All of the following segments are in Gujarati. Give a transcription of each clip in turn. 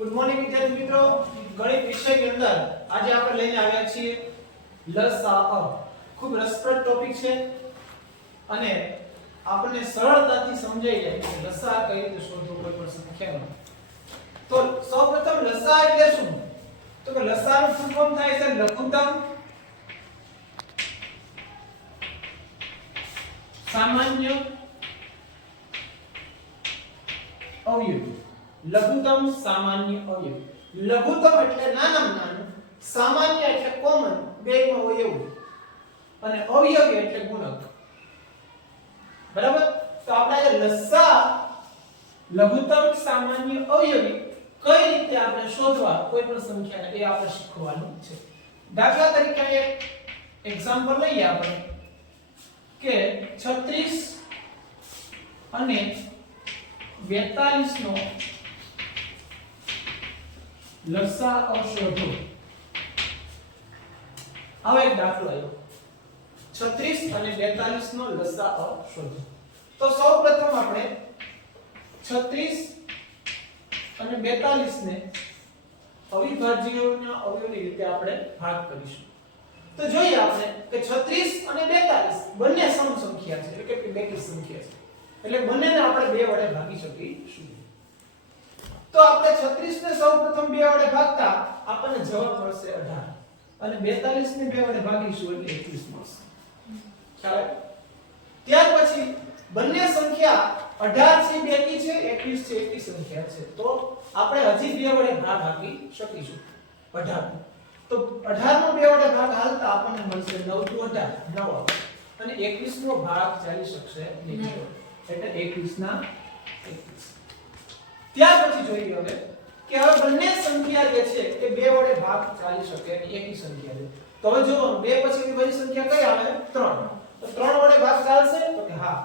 ગુડ મોર્નિંગ વિદ્યાર્થી મિત્રો, ગણિત વિષયની અંદર આજે આપણે લઈને આવ્યા છીએ લસાઅ. ખૂબ રસપ્રદ ટોપિક છે અને આપણને સરળતાથી સમજાઈ જાય કે લસાઅ કઈ રીતે શોધવો કોઈ પણ સંખ્યાનો. તો સૌપ્રથમ લસાઅ એટલે શું? તો કે લસાઅ નું ફૂલ ફોર્મ થાય છે લઘુત્તમ સામાન્ય અવયવી. લઘુત્તમ સામાન્ય અવયવ. લઘુત્તમ એટલે નાનામાં નાનું, સામાન્ય એટલે કોમન, બેયમાં હોય એવું, અને અવયવી એટલે ગુણક. બરાબર? તો આપણે લસાઅ લઘુત્તમ સામાન્ય અવયવી કઈ રીતે આપણે શોધવા કોઈ પણ સંખ્યાને એ આપણે શીખવાનું છે. દાખલા તરીકે એક એક્ઝામ્પલ લઈએ આપણે કે 36 અને 42 નો લસાઅ શોધો. આવો એક દાખલો આવ્યો, 36 અને 42 નો લસાઅ શોધો. તો સૌપ્રથમ આપણે 36 અને 42 ને અવિભાજ્યોના અવયવની રીતે આપણે ભાગ કરીશું. તો જોઈએ આપણે કે 36 અને 42 બંને સમસંખ્યા છે, એટલે કે બેકી સંખ્યા છે, એટલે બંનેને આપણે 2 વડે ભાગી શકીશું. તો આપણે 36 ને સૌપ્રથમ 2 વડે ભાગતા આપણને જવાબ મળશે 18 અને 42 ને 2 વડે ભાગીશું એટલે 21 મળશે. ચાલો, ત્યાર પછી બંને સંખ્યા 18 છે બેકી છે, 21 છે એકી સંખ્યા છે, તો આપણે હજી 2 વડે ભાગ આપી શકીશું 18. તો 18 નો 2 વડે ભાગ હાલતા આપણને મળશે 9 * 18 9 અને 21 નો ભાગ ચાલી શકશે નહીં, એટલે 21 ના 21. ત્યાર પછી જોઈએ હવે કે હવે બંને સંખ્યા જે છે એ 2 વડે ભાગ ચાલી શકે અને એકી સંખ્યા છે. તો હવે જો 2 પછીની બધી સંખ્યા કઈ આવે? 3. તો 3 વડે ભાગ ચાલશે? તો કે હા,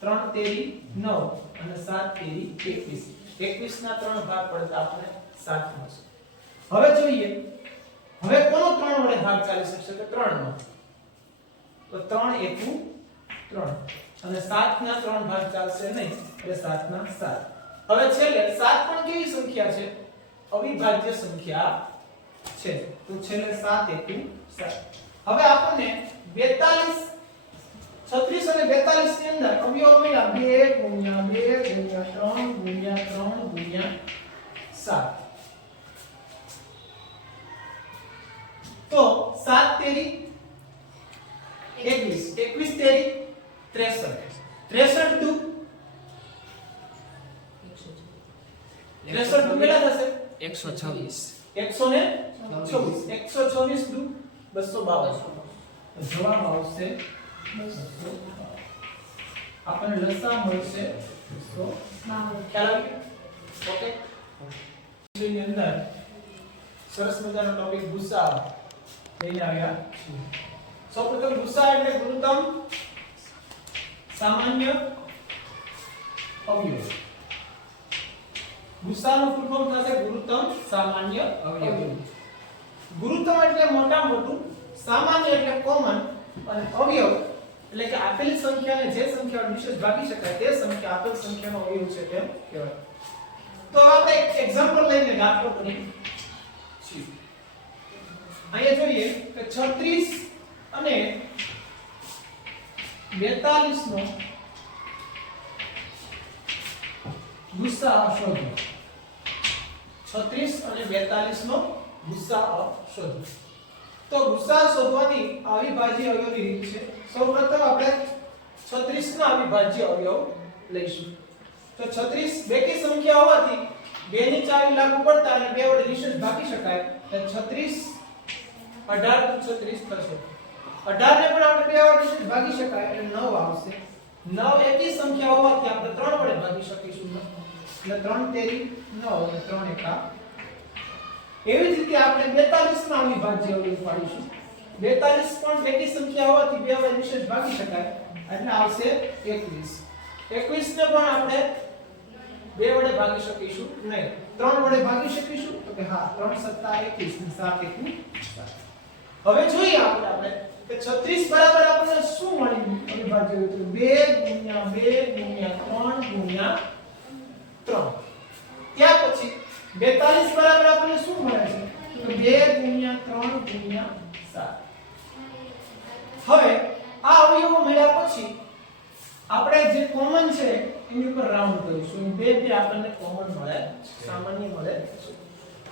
3 તેરી 9 અને 7 તેરી 21. 21 ના 3 ભાગ પડતા આપણને 7 મળશે. હવે જોઈએ હવે કોનો 3 વડે ભાગ ચાલી શકશે? તો 3 નો. તો 3 એકુ 3 અને 7 ના 3 ભાગ ચાલશે નહીં, એટલે 7 ના 7. હવે છેલ્લે 7 પણ કેવી સંખ્યા છે? અવિભાજ્ય સંખ્યા છે, તો છેલ્લે 7 એકુ 7. હવે આપણને 42 36 અને 42 ની અંદર અવયવ મળ્યા 2 * 2 * 3 * 3 * 7. તો 7 તેરી 21, 21 તેરી 63, 63 દુ 63 દુ કેટલા થશે? 126. 126 દુ 252. જવાબ આવશે 252. આપણને લસાઅ મળશે 252. ખ્યાલ આવી ગયો? ઓકે. ની અંદર સરસ મજાનો ટોપિક ગુસાઅ લઈને આવ્યા છીએ. સૌપ્રથમ ગુસાઅ એટલે ગુણોત્તમ સામાન્ય અવયવ. ગુસાઅ નું ફૂલ ફોર્મ થશે ગુણોત્તમ સામાન્ય અવયવ. ગુણોત્તમ એટલે મોટા મોટું, સામાન્ય એટલે કોમન, અને અવયવ એટલે કે આપેલી સંખ્યાને જે સંખ્યાનો નિશેષ ભાગી શકાય તે સંખ્યા આપેલ સંખ્યાનો અવયવ છે તેમ કહેવાય. તો આપણે એક એક્ઝામ્પલ લઈને દાખલો કરીએ. અહીંયા જોઈએ કે 36 અને 42 નો ગુસાઅ શોધો. 36 અને 42 નો ગુસાઅ શોધો. તો ગુસાઅ શોધવાની અવિભાજ્ય અવયવની રીત છે. સૌપ્રથમ આપણે 36 ના અવિભાજ્ય અવયવ લઈશું. તો 36 બેકી સંખ્યા હોવાથી 2 ની ચાવી લાગુ પડતા અને 2 વડે નિશેષ ભાગી શકાય. એટલે 36 18 * 36 થશે. 18 ને પણ આપણે 2 વડે નિશેષ ભાગી શકાય એટલે 9 આવશે. 9 એકી સંખ્યા હોવાથી આપણે 3 વડે ભાગી શકીશું. એટલે 3 તેરી 9 અને 3 એકા. એવી જ રીતે આપણે 42 ના અવિભાજ્ય અવયવ પાડીશું. 42 પણ બેકી સંખ્યા હોવાથી 2 વડે નિશેષ ભાગી શકાય એટલે આવશે 21. 21 ને પણ આપણે 2 વડે ભાગી શકીશું નહીં, 3 વડે ભાગી શકીશું. તો કે હા, 3 * 7 = 21 અને 7 એકુ 7. હવે જોઈએ આપણે કે 36 બરાબર આપણને શું મળ્યું? અવિભાજ્ય અવયવ 2 * 2 * 3 * 3. ત્યાર પછી 42 બરાબર આપણને શું મળે છે તો 2 ગુણ્યા 3 ગુણ્યા 7. હવે આ અવયવો મળ્યા પછી આપણે જે કોમન છે એની ઉપર રાઉન્ડ કરીશું. બે આપણને કોમન મળે સામાન્ય મળે છે.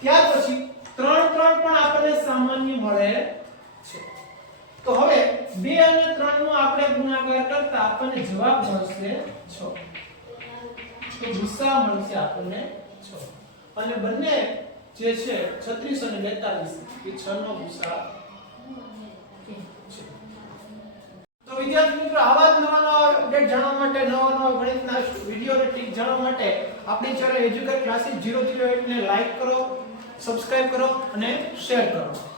ત્યાર પછી 3 3 પણ આપણને સામાન્ય મળે છે. તો હવે 2 અને 3 નો આપણે ગુણાકાર કરતા આપણને જવાબ મળશે 6. તો ગુસા મળશે આપણને 6. અને બંને જે છે 36 અને 42 એ 6 નો ગુસા છે. તો વિદ્યાર્થી મિત્રો આવા જ નવા અપડેટ જાણવા માટે નવા ગણિતના વિડિયો અને ટ્રીક જાણવા માટે આપણી ચેનલ એજ્યુકેટ ક્લાસીસ 008 ને લાઈક કરો, સબસ્ક્રાઇબ કરો અને શેર કરો.